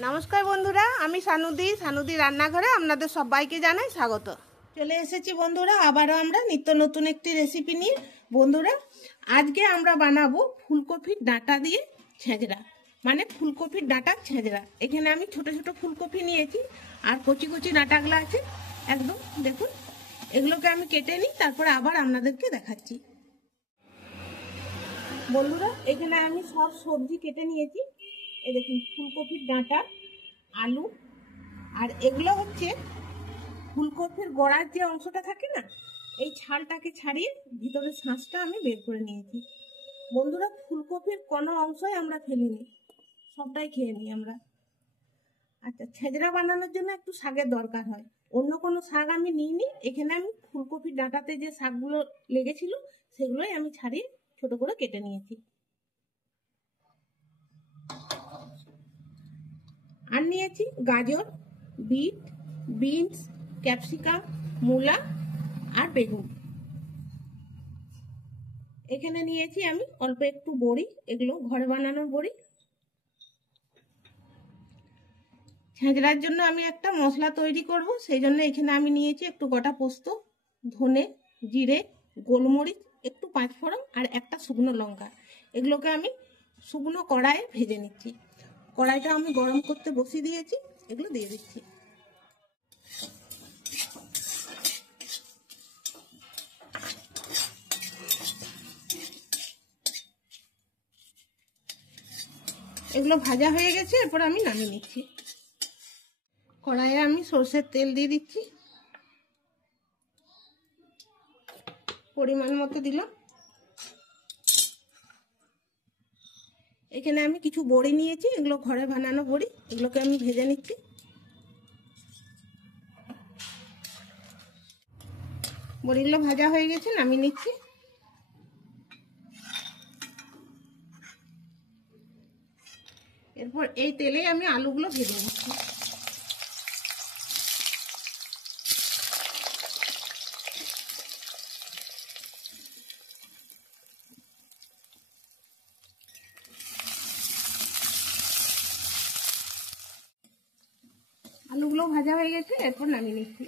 নমস্কার বন্ধুরা, আমি সানুদি রান্নাঘরে আপনাদের সবাইকে জানাই স্বাগত। চলে এসেছি বন্ধুরা, আবারও আমরা নিত্য নতুন একটি রেসিপি নিয়ে। বন্ধুরা, আজকে আমরা বানাবো ফুলকপির ডাঁটা দিয়ে ছেঁচড়া, মানে ফুলকপির ডাঁটার ছেঁচড়া। এখানে আমি ছোট ছোট ফুলকপি নিয়েছি, আর কচি কচি ডাঁটাগুলো আছে একদম, দেখুন। এগুলোকে আমি কেটে নিই, তারপরে আবার আপনাদেরকে দেখাচ্ছি। বন্ধুরা, এখানে আমি সব সবজি কেটে নিয়েছি। এই দেখুন, ফুলকপির ডাঁটা, আলু, আর এগুলো হচ্ছে ফুলকপির গোড়ার যে অংশটা থাকে না, এই ছালটাকে ছাড়িয়ে ভিতরের শাঁসটা আমি বের করে নিয়েছি। বন্ধুরা, ফুলকপির কোনো অংশই আমরা ফেলিনি, সবটাই খেয়ে নিই আমরা। আচ্ছা, ছেঁচড়া বানানোর জন্য একটু শাকের দরকার হয়। অন্য কোনো শাক আমি নিইনি, এখানে আমি ফুলকপির ডাঁটাতে যে শাকগুলো লেগেছিল সেগুলোই আমি ছাড়িয়ে ছোট করে কেটে নিয়েছি। আর নিয়েছি গাজর, বিট, বিনস, ক্যাপসিকাম, মূলা আর বেগুন। এখানে নিয়েছি আমি অল্প একটু বড়ি, এগুলো ঘরে বানানোর বড়ি। ছেঁচড়ার জন্য আমি একটা মশলা তৈরি করব, সেই জন্য এখানে আমি নিয়েছি একটু গোটা পোস্ত, ধনে, জিরে, গোলমরিচ, একটু পাঁচফোড়ন আর একটা শুকনো লঙ্কা। এগুলোকে আমি শুকনো কড়াইয়ে ভেজে নিচ্ছি। কড়াইটা আমি গরম করতে বসিয়ে দিয়েছি, এগুলো দিয়ে দিচ্ছি। এগুলো ভাজা হয়ে গেছে, এরপর আমি নামিয়ে নিচ্ছি। কড়াইয়ে আমি সরষের তেল দিয়ে দিচ্ছি, পরিমাণ মতো দিলাম। এখানে আমি কিছু বড়ি নিয়েছি, এগুলো ঘরে বানানো বড়ি, এগুলোকে আমি ভেজে নিচ্ছি। বড়িগুলো ভাজা হয়ে গেছে, নামিয়ে নিচ্ছি। এরপর এই তেলে আমি আলুগুলো ভেজে নিচ্ছি। আলুগুলো ভাজা হয়ে গেছে, এরপর নামিয়ে নিচ্ছি।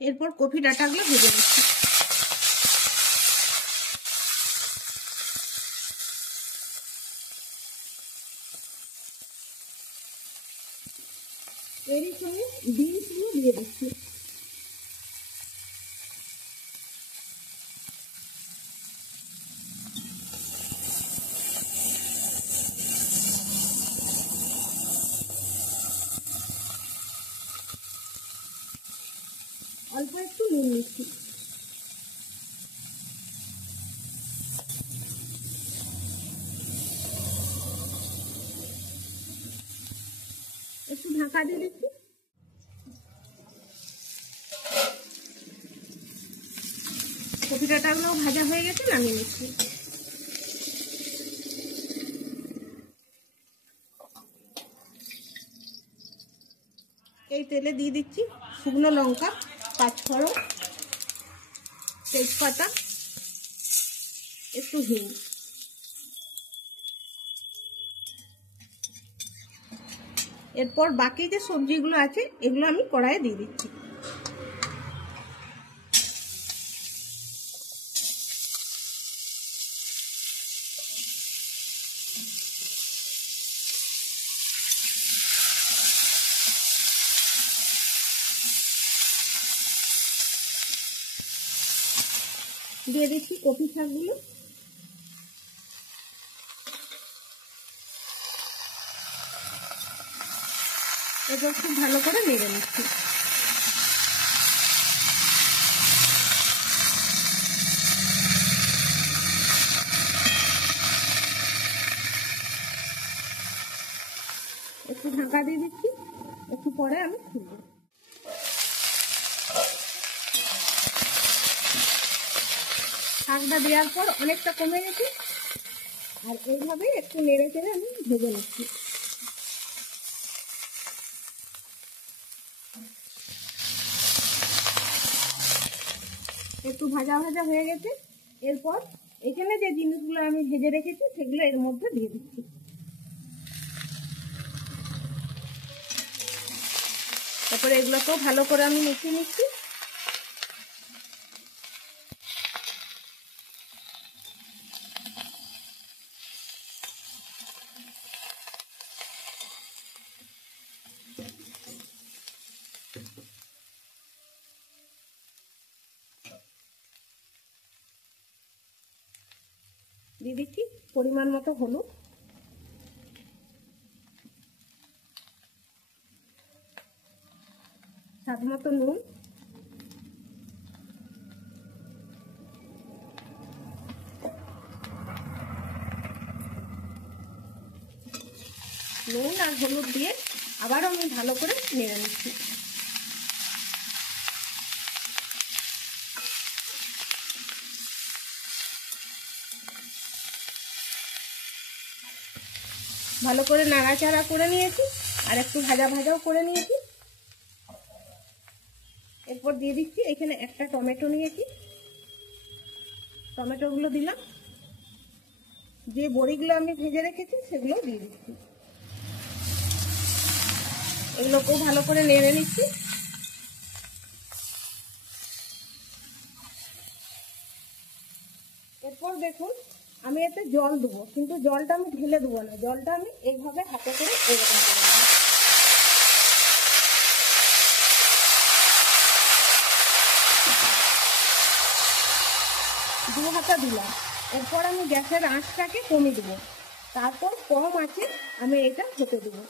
এরপর কপি ডাঁটাগুলো ভেজে নিচ্ছি। এরই সঙ্গে বিনসগুলো দিয়ে দিচ্ছি। অল্প একটু নুন নিচ্ছি। একটু ঢাকা দিয়ে দিচ্ছি। কপি ডাঁটাগুলো ভাজা হয়ে গেছে, নামিয়ে নিচ্ছি। এই তেলে দিয়ে দিচ্ছি শুকনো লঙ্কা, পাঁচফোড়ন, তেজপাতা, একটু হিং। এরপর বাকি যে সবজিগুলো আছে এগুলো আমি কড়াইয়ে দিয়ে দিচ্ছি। দিয়ে দিচ্ছি কপি শাকগুলো। এরপর খুব ভালো করে নেড়ে নিচ্ছি। একটু ঢাকা দিয়ে দিচ্ছি, একটু পরে আমি খুলবো। শাকটা দেওয়ার পর অনেকটা কমে গেছে, আর এইভাবেই একটু নেড়ে চেড়ে আমি ভেজে নিচ্ছি। একটু ভাজা ভাজা হয়ে গেছে। এরপর এখানে যে জিনিসগুলো আমি ভেজে রেখেছি সেগুলো এর মধ্যে দিয়ে দিচ্ছি। তারপরে এগুলোকেও ভালো করে আমি মিশিয়ে নিচ্ছি। দিয়ে দিচ্ছি পরিমাণ মতো হলুদ, স্বাদ মতো নুন, নুন আর হলুদ দিয়ে আবারও আমি ভালো করে নেড়ে নিচ্ছি। ভালো করে নাড়াচাড়া করে নিয়েছি আর একটু ভাজা ভাজাও করে নিয়েছি। এরপর দিয়ে দিচ্ছি এখানে একটা টমেটো নিয়েছি, টমেটোগুলো দিলাম। যে বড়িগুলো আমি ভেজে রেখেছি সেগুলো দিয়ে দিচ্ছি। এগুলোকেও ভালো করে নেড়ে নিচ্ছি। এরপর দেখুন আমি এতে জল দেবো, কিন্তু জলটা আমি ঢেলে দেবো না, জলটা আমি এইভাবে হাতে করে এরকম করে দেবো। দু হাতা দিলাম। এরপর আমি গ্যাসের আঁচটাকে কমিয়ে দেবো, তারপর কম আঁচে আমি এটা হতে দেবো।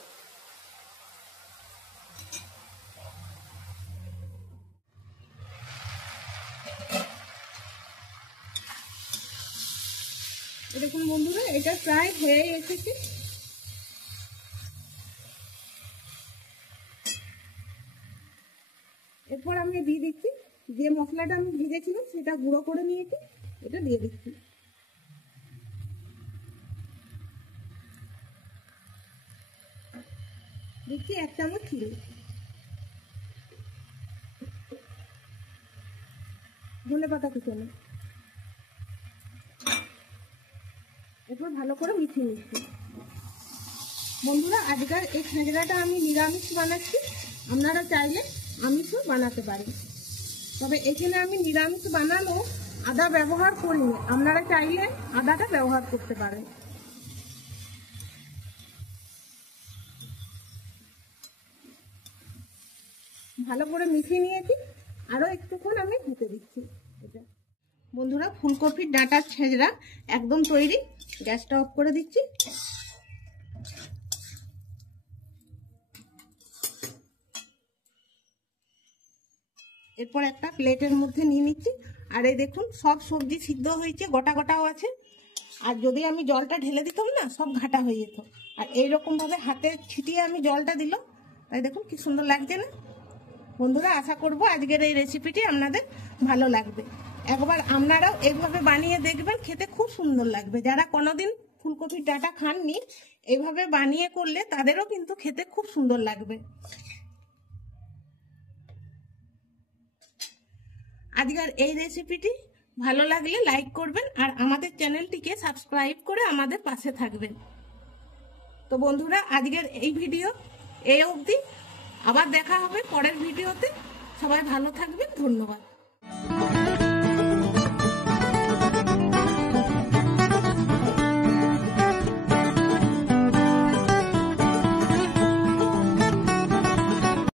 দেখুন বন্ধুরা এটা প্রায় হয়ে এসেছে। এরপর আমি দিয়ে দিচ্ছি যে মশলাটা আমি ভেজেছিলাম সেটা গুঁড়ো করে নিয়েছি, এটা দিয়ে দিচ্ছি। দিচ্ছি 1 চামচ চিনি, ধনেপাতা কুচনো। এরপর ভালো করে মিশিয়ে নিচ্ছি। বন্ধুরা আজকের এই খাজরাটা আমি নিরামিষ বানাচ্ছি, আপনারা চাইলে আমিষও বানাতে পারেন। তবে এখানে আমি নিরামিষ বানানো আদা ব্যবহার করিনি, আপনারা চাইলে আদাটা ব্যবহার করতে পারেন। ভালো করে মিশিয়ে নিয়েছি, আরো একটুক্ষণ আমি হতে দিচ্ছি। এটা বন্ধুরা ফুলকপির ডাঁটার ছেঁচড়া একদম তৈরি। গ্যাসটা অফ করে দিচ্ছি। এরপর একটা প্লেটের মধ্যে নিয়ে নিচ্ছি। আর এই দেখুন সব সবজি সিদ্ধ হয়েছে, গোটা গোটাও আছে। আর যদি আমি জলটা ঢেলে দিতাম না সব ঘাটা হয়ে যেত। আর এইরকম ভাবে হাতে ছিটিয়ে আমি জলটা দিলাম, তাই দেখুন কি সুন্দর লাগছে না। বন্ধুরা আশা করব আজকের এই রেসিপিটি আপনাদের ভালো লাগবে। একবার আপনারাও এইভাবে বানিয়ে দেখবেন, খেতে খুব সুন্দর লাগবে। যারা কোনোদিন ফুলকপির ডাঁটা খাননি এইভাবে বানিয়ে করলে তাদেরও কিন্তু খেতে খুব সুন্দর লাগবে। আজকের এই রেসিপিটি ভালো লাগলে লাইক করবেন আর আমাদের চ্যানেলটিকে সাবস্ক্রাইব করে আমাদের পাশে থাকবেন। তো বন্ধুরা আজকের এই ভিডিও এই অবধি, আবার দেখা হবে পরের ভিডিওতে। সবাই ভালো থাকবেন, ধন্যবাদ।